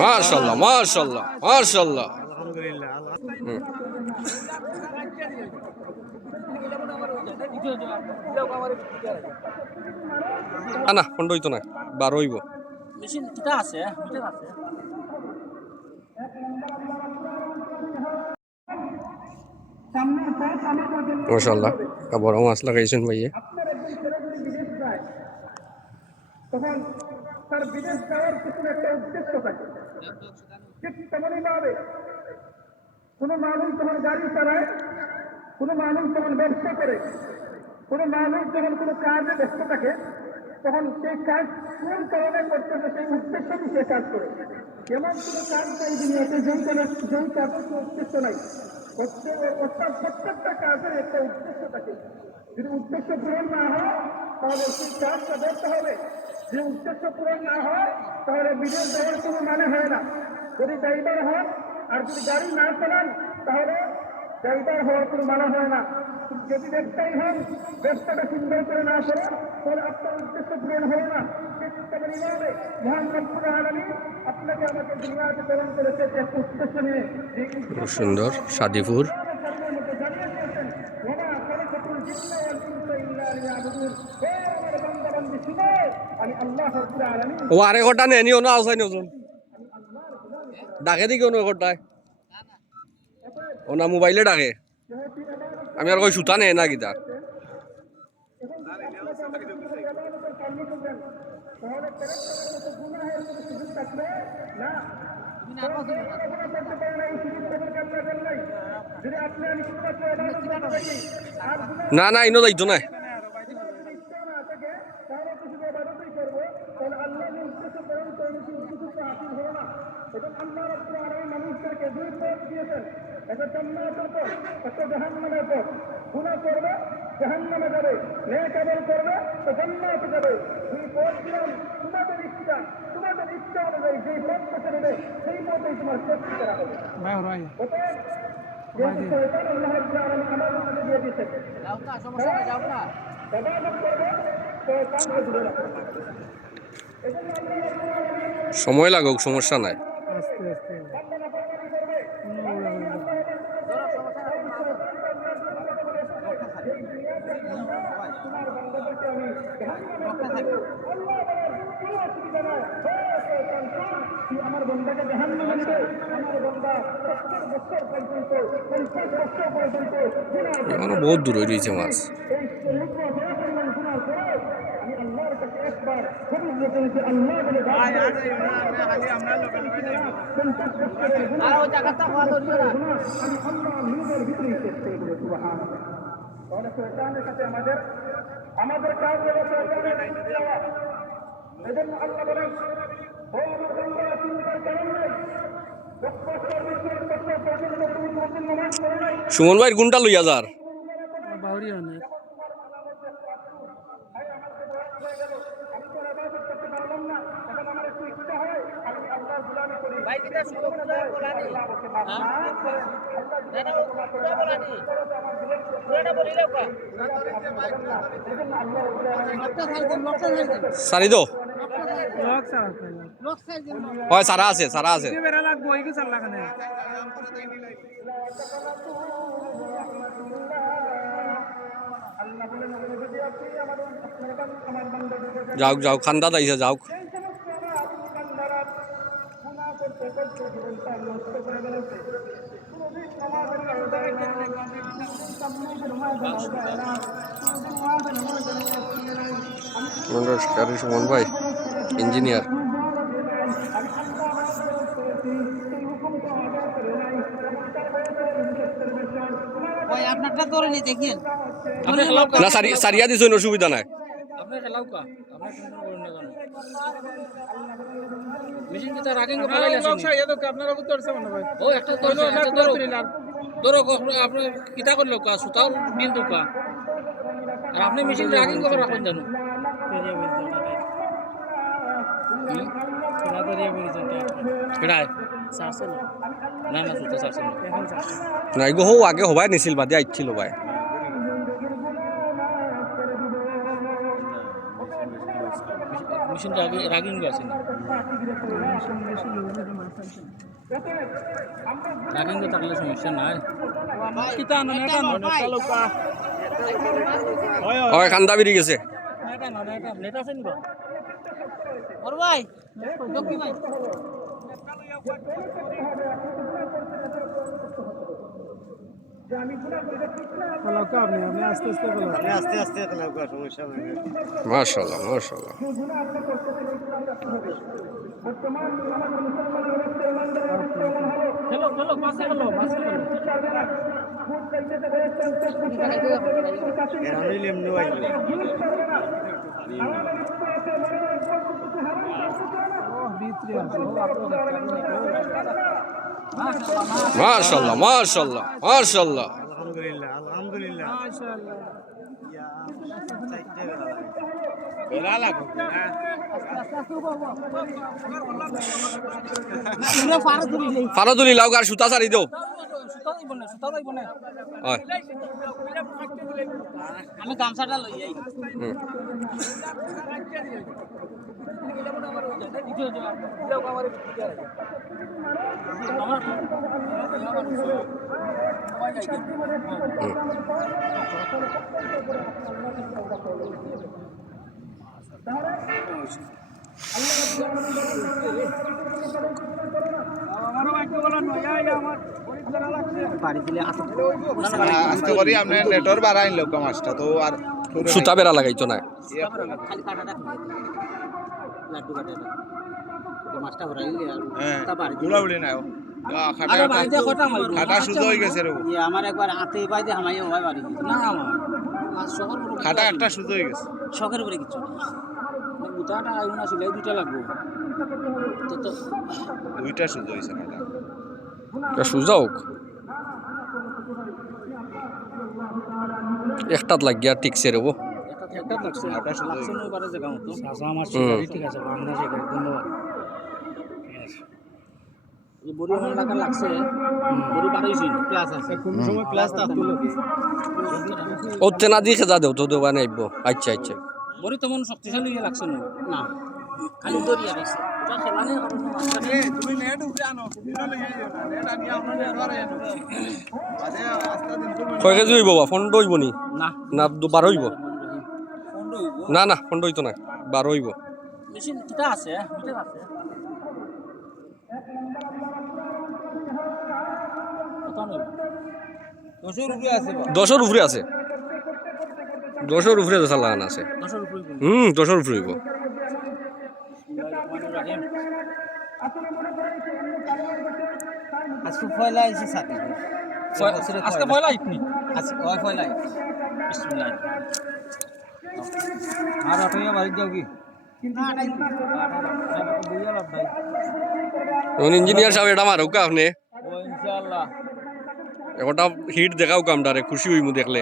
মাশাআল্লাহ মাশাআল্লাহ মাশাআল্লাহ। না ফন্ড হইতো না 12 হইব মেশিন কিটা আছে মিটার আছে মাশাআল্লাহ বড় মাছ লাগাইছেন ভাইয়া তখন তার বিদেশ যাওয়ার পিছনে একটা উদ্দেশ্য থাকে ঠিক তেমনই ভাবে কোনো মানুষ যখন গাড়ি চালায় কোনো মানুষ যখন ব্যবসা করে কোনো মানুষ যখন কোনো কাজে ব্যস্ত থাকে তখন সেই কাজ কোন কারণে করতেছে সেই উদ্দেশ্য নিয়ে সে কাজ করে এমন কোনো কাজ নাই দুনিয়াতে যেই কাজের কোনো উদ্দেশ্য নাই প্রত্যেকটা কাজের একটা উদ্দেশ্য থাকে যদি উদ্দেশ্য পূরণ না হয় তাহলে সেই কাজটা করতে হবে যে উদ্দেশ্য পূরণ না হয় তাহলে বিদেশ যাওয়ার কোনো মানে হয় না যদি ড্রাইভার হন আর যদি গাড়ি না চালান তাহলে ড্রাইভার হওয়ার কোনো মানে হয় না যদি ব্যবসায়ী হন ব্যবসাটা সুন্দর করে না করেন তাহলে আপনার উদ্দেশ্য পূরণ হবে না আপনাকে আমাকে দুনিয়াতে প্রেরণ করেছে একটা উদ্দেশ্য নিয়ে খুব সুন্দর সাদিপুর ও আরে ঘটা নেই নিও না আসাই নজন ডাকে দিকে অন্য ঘরটায় ও না মোবাইলে ডাকে আমি আর কই সুতা নেই না গীতা না না ইনো যাইতো না একটা জান্নাতের পর একটা জাহান্নামের পর গুনাহ করবে জাহান্নামে যাবে নেক আমল করবে তো জান্নাতে যাবে এই পথ দিলাম তোমাদের ইচ্ছা অনুযায়ী যেই পথ বেছে নেবে সেই পথেই তোমার শেষ করা হবে সময় লাগুক সমস্যা নাই আমার বন্ধাকে জাহান্নামে নেবে আমার বন্ধা 70 বছর পর্যন্ত 50 বছর পর্যন্ত এখনো বহুত দূর হয়ে রয়েছে মাছ আমাদের কাজ এজন্য আল্লাহ বলেন সুমন ভাই গুণটা লইয়া যার সারি দো হয় সারা আছে সারা আছে যাও যাও খান্দা দাইছে যাও সুমন ভাই ইঞ্জিনিয়ার আপনারটা ধরে নি দেখেন না সারিয়া দিছ অসুবিধা নাই আপনার খেলাও কা আপনার টেনশন করেন না জানো মেশিন কি তার রাগিং করে লাইলা আছে এটা তো আপনারা উত্তরছে মনে ভাই ও একটা ধরো আপনি কিটা করলো কা সুতাও বিল দুকা আর আপনি মেশিন রাগিং করে রাখুন জানো কেডায় সারছে না না সুতা সারছে না নাই গো হো আগে হবাই নিছিল বাদে আইছিল ভাই মেশিন রাগিং আছে না রাগিং থাকলে সমস্যা নাই কিতা না এটা অনেকটা লোকা হয় খান্দা বেরিয়ে গেছে এটা না এটা নেট আছে নিবা ওর ভাই লক্ষ্মী ভাই মাশাআল্লাহ মাশাআল্লাহ চলো চলো পাশে চলো পাশে চলো মাশাআল্লাহ মাশাআল্লাহ মাশাআল্লাহ আলহামদুলিল্লাহ আলহামদুলিল্লাহ মাশাআল্লাহ ফারাদুলি লাউ আর সুতা সারি দাও হয় আমি গামছাটা লই যাই আজকে করি আপনি নেটওয়ার্ক বাড়াইন লোক মাছটা তো আর সুতা বেড়া লাগাইতো না খালি কাটাটা লাড্ডু কাটাটা মাছটা ভরাইলে আর তা বাড়ি গুলা উড়ে নাও আরে বাড়িতে কটা মাইল খাটা সুযোগ হয়ে গেছে রে আমার একবার হাতে বাইতে হামাই হয় বাড়ি না আমার মাছ শখের উপরে খাটা একটা সুযোগ হয়ে গেছে শখের উপরে কিছু না গুটাটা আইব না ছিল দুইটা লাগবে তো দুইটা সুযোগ হয়েছে খাটা সুজা হোক একটাত লাগিয়া টিকছে রেবো একটা লাগছে একটা সুযোগ লাগছে না পারে জায়গা মতো সাসা আমার ঠিক আছে বাংলা জায়গা ধন্যবাদ এই বড়ি আমার লাগা লাগছে বড়ি বাড়াইছি ক্লাস আছে কোন সময় ক্লাস থাকতো ওতে না দিয়ে খেজা দেও তো দেওয়া নাইব আচ্ছা আচ্ছা বড়ি তেমন শক্তিশালী লাগছে না না খালি দড়ি আছে ওটা খেলানে তুমি নেট উঠে আনো তুমি নালে নেট আনি আপনাদের ঘরে আনো আরে আস্তা দিন তুমি কয় কেজি হইব বা ফন্ড হইব নি না না 12 হইব ফন্ড হইব না না ফন্ড হইতো না 12 হইব মেশিন কিটা আছে মিটার আছে কত নইব 10 রুপি আছে 10 এর উপরে আছে 10 এর উপরে দশা লাগানো আছে 10 রুপি 10 এর উপরে হইব আজকে পয়লা আইছে সাথে আজকে পয়লা আইতনি আজকে ওই পয়লা বিসমিল্লাহ আর আপনি বাড়ি যাও কি না নাই বুইয়া লাভ ভাই ইঞ্জিনিয়ার সাহেব এটা মারুক আপনি ও ইনশাআল্লাহ একটা হিট দেখাও কামটারে খুশি হইমু দেখলে